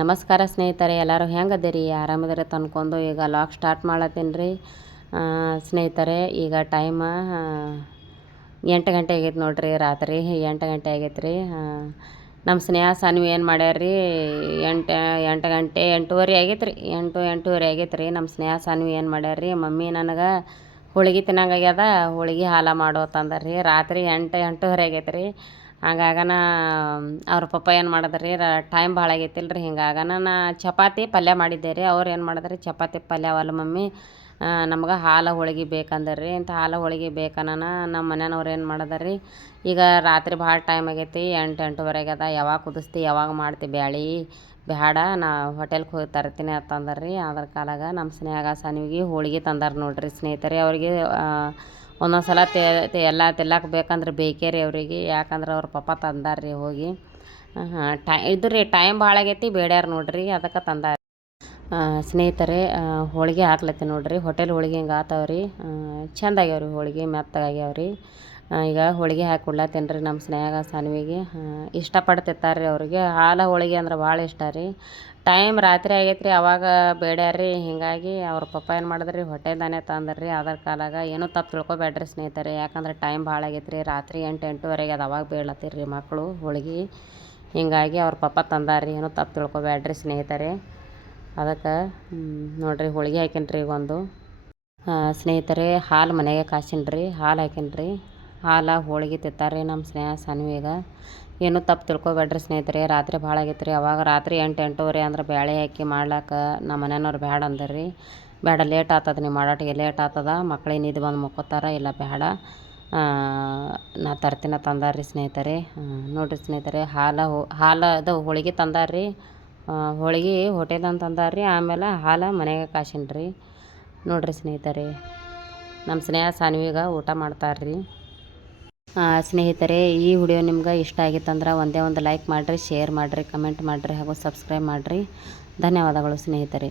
ನಮಸ್ಕಾರ ಸ್ನೇಹಿತರೆ, ಎಲ್ಲರೂ ಹೆಂಗದಿರಿ? ಆರಾಮದಿರಿ ತಂದ್ಕೊಂಡು ಈಗ ಲಾಗ್ ಸ್ಟಾರ್ಟ್ ಮಾಡತ್ತೀನಿ ರೀ ಸ್ನೇಹಿತರೆ. ಈಗ ಟೈಮ 8 ಗಂಟೆ ಆಗೈತೆ ನೋಡ್ರಿ, ರಾತ್ರಿ 8 ಗಂಟೆ ಆಗೈತೆ ರೀ. ನಮ್ಮ ಸ್ನೇಹ ಸಾನ್ವಿ ಏನು ಮಾಡ್ಯಾರ್ರಿ, 8 ಗಂಟೆ 8:30 ಆಗೈತೆ ರೀ, 8:30 ಆಗೈತೆ ರೀ. ನಮ್ಮ ಸ್ನೇಹ ಸಾನ್ವಿ ಏನು ಮಾಡ್ಯಾರ್ರಿ, ಮಮ್ಮಿ ನನಗೆ ಹೋಳಿಗೆ ತಿನ್ನಂಗಾಗ್ಯದ, ಹೋಳಿಗೆ ಹಾಲು ಮಾಡೋ ತಂದಾರ್ರಿ. ರಾತ್ರಿ 8:30 ಆಗೈತೆ ರೀ. ಹಂಗಾಗನ ಅವ್ರ ಪಪ್ಪ ಏನು ಮಾಡಿದ್ರಿ, ಟೈಮ್ ಭಾಳ ಆಗೈತಿಲ್ಲ ರೀ. ಹಿಂಗಾಗನ ನಾ ಚಪಾತಿ ಪಲ್ಯ ಮಾಡಿದ್ದೆ ರೀ. ಅವ್ರು ಏನು ಮಾಡಿದ್ರಿ, ಚಪಾತಿ ಪಲ್ಯ ಅವಲ್ಲ ಮಮ್ಮಿ, ನಮ್ಗೆ ಹಾಲು ಹೋಳಿಗೆ ಬೇಕಂದ್ರಿ. ಇಂಥ ಹಾಲು ಹೋಳಿಗೆ ಬೇಕನ್ನ ನಮ್ಮ ಮನೆಯವ್ರು ಏನು ಮಾಡಿದ್ರಿ, ಈಗ ರಾತ್ರಿ ಭಾಳ ಟೈಮ್ ಆಗೈತಿ, 8:30 ಆಗ್ಯದ, ಯಾವಾಗ ಕುದಿಸ್ತಿ ಯಾವಾಗ ಮಾಡ್ತಿ ಬ್ಯಾಳಿ, ಬೇಡ ನಾ ಹೋಟೆಲ್ಗೆ ಹೋಗಿ ತರ್ತೀನಿ ಅಂತಂದ್ರಿ. ಅದ್ರ ಕಾಲಾಗ ನಮ್ಮ ಸ್ನೇಹ ಸಾನ್ವಿಗೆ ಹೋಳಿಗೆ ತಂದಾರ ನೋಡ್ರಿ ಸ್ನೇಹಿತರೆ. ಅವ್ರಿಗೆ ಒಂದೊಂದು ಸಲ ಎಲ್ಲ ತಿಲ್ಲಕ್ಕೆ ಬೇಕಂದ್ರೆ ಬೇಕೇ ರೀ ಅವರಿಗೆ, ಯಾಕಂದ್ರೆ ಅವ್ರ ಪಪ್ಪ ತಂದಾರ್ರಿ ಹೋಗಿ. ಇದು ರೀ ಟೈಮ್ ಭಾಳ ಆಗೈತಿ, ಬೇಡ್ಯಾರ ನೋಡ್ರಿ, ಅದಕ್ಕೆ ತಂದಾರ ಸ್ನೇಹಿತರೆ. ಹೋಳಿಗೆ ಹಾಕ್ಲತ್ತಿ ನೋಡ್ರಿ, ಹೋಟೆಲ್ ಹೋಳಿಗೆ ಹಿಂಗೆ ಆತವ್ರಿ, ಚೆಂದ ಆಗ್ಯಾವ್ರಿ ಹೋಳಿಗೆ, ಮೆತ್ತಗಾಗ್ಯಾವ್ರಿ. ಈಗ ಹೋಳಿಗೆ ಹಾಕಿ ಕೊಡ್ಲತ್ತೀನಿ ರೀ ನಮ್ಮ ಸ್ನೇಹ ಸಾನ್ವಿಗೆ. ಇಷ್ಟಪಟ್ಟು ತಿಂತಾರೆ ರೀ ಅವ್ರಿಗೆ, ಹಾಲು ಹೋಳಿಗೆ ಅಂದ್ರೆ ಭಾಳ ಇಷ್ಟ ರೀ. ಟೈಮ್ ರಾತ್ರಿ ಆಗೈತೆ ರೀ, ಅವಾಗ ಬೇಡ್ಯಾರ್ರಿ. ಹೀಗಾಗಿ ಅವ್ರ ಪಪ್ಪ ಏನು ಮಾಡಿದ್ರಿ, ಹೊಟ್ಟೆದಾನೆ ತಂದ್ರಿ. ಅದ್ರ ಕಾಲಾಗ ಏನೂ ತಪ್ಪು ತಿಳ್ಕೊಬೇಡ್ರಿ ಸ್ನೇಹಿತರೆ, ಯಾಕಂದ್ರೆ ಟೈಮ್ ಭಾಳ ಆಗೈತೆ ರೀ, ರಾತ್ರಿ 8:30 ಅದು ಅವಾಗ ಬೀಳತ್ತೀರಿ ಮಕ್ಕಳು ಹೋಳಿಗೆ. ಹೀಗಾಗಿ ಅವ್ರ ಪಪ್ಪ ತಂದಾರ್ರಿ, ಏನೂ ತಪ್ಪು ತಿಳ್ಕೊಬೇಡ್ರಿ ಸ್ನೇಹಿತರೆ. ಅದಕ್ಕೆ ನೋಡಿರಿ ಹೋಳಿಗೆ ಹಾಕೀನಿ ರೀ ಈಗ ಒಂದು. ಸ್ನೇಹಿತರೆ, ಹಾಲು ಮನೆಗೆ ಕಾಸಿನಿ ರೀ, ಹಾಲು ಹಾಕೀನಿ ರೀ. ಹಾಲು ಹೋಳಿಗೆ ತಿಂತಾರೆ ನಮ್ಮ ಸ್ನೇಹ ಸಾನ್ವಿಗ. ಏನೂ ತಪ್ಪು ತಿಳ್ಕೊಬೇಡ್ರಿ ಸ್ನೇಹಿತರೆ, ರಾತ್ರಿ ಭಾಳ ಆಗೈತೆ ರೀ. ಅವಾಗ ರಾತ್ರಿ 8:30 ಅಂದ್ರೆ ಬೇಳೆ ಹಾಕಿ ಮಾಡ್ಲಾಕ ನಮ್ಮ ಮನೆಯವ್ರು ಬೇಡ ಅಂದ್ರಿ. ಬೇಡ, ಲೇಟ್ ಆಗ್ತದ, ನೀವು ಮಾಡೋಟಿಗೆ ಲೇಟ್ ಆಗ್ತದ, ಮಕ್ಳಿಗೆ ನಿದ್ದೆ ಬಂದು ಮುಕ್ಕೋತಾರ, ಇಲ್ಲ ಬೇಡ ನಾ ತರ್ತೀನಿ ತಂದಾರ್ರಿ ಸ್ನೇಹಿತರೆ. ನೋಡಿರಿ ಸ್ನೇಹಿತರೆ, ಹಾಲು ಅದು ಹೋಳಿಗೆ ತಂದಾರ್ರಿ, ಹೋಳಿಗೆ ಹೋಟೆಲ್ದಂದು ತಂದಾರ್ರಿ. ಆಮೇಲೆ ಹಾಲು ಮನೆಗೆ ಕಾಸಿನಿ ರೀ. ನೋಡಿರಿ ಸ್ನೇಹಿತರೆ, ನಮ್ಮ ಸ್ನೇಹ ಸಾನ್ವಿಗ ಊಟ ಮಾಡ್ತಾರ್ರಿ. ಸ್ನೇಹಿತರೆ, ಈ ವಿಡಿಯೋ ನಿಮ್ಗೆ ಇಷ್ಟ ಆಗಿತ್ತಂದ್ರೆ ಒಂದೇ ಒಂದು ಲೈಕ್ ಮಾಡಿರಿ, ಶೇರ್ ಮಾಡಿರಿ, ಕಮೆಂಟ್ ಮಾಡಿರಿ ಹಾಗೂ ಸಬ್ಸ್ಕ್ರೈಬ್ ಮಾಡಿರಿ. ಧನ್ಯವಾದಗಳು ಸ್ನೇಹಿತರೆ.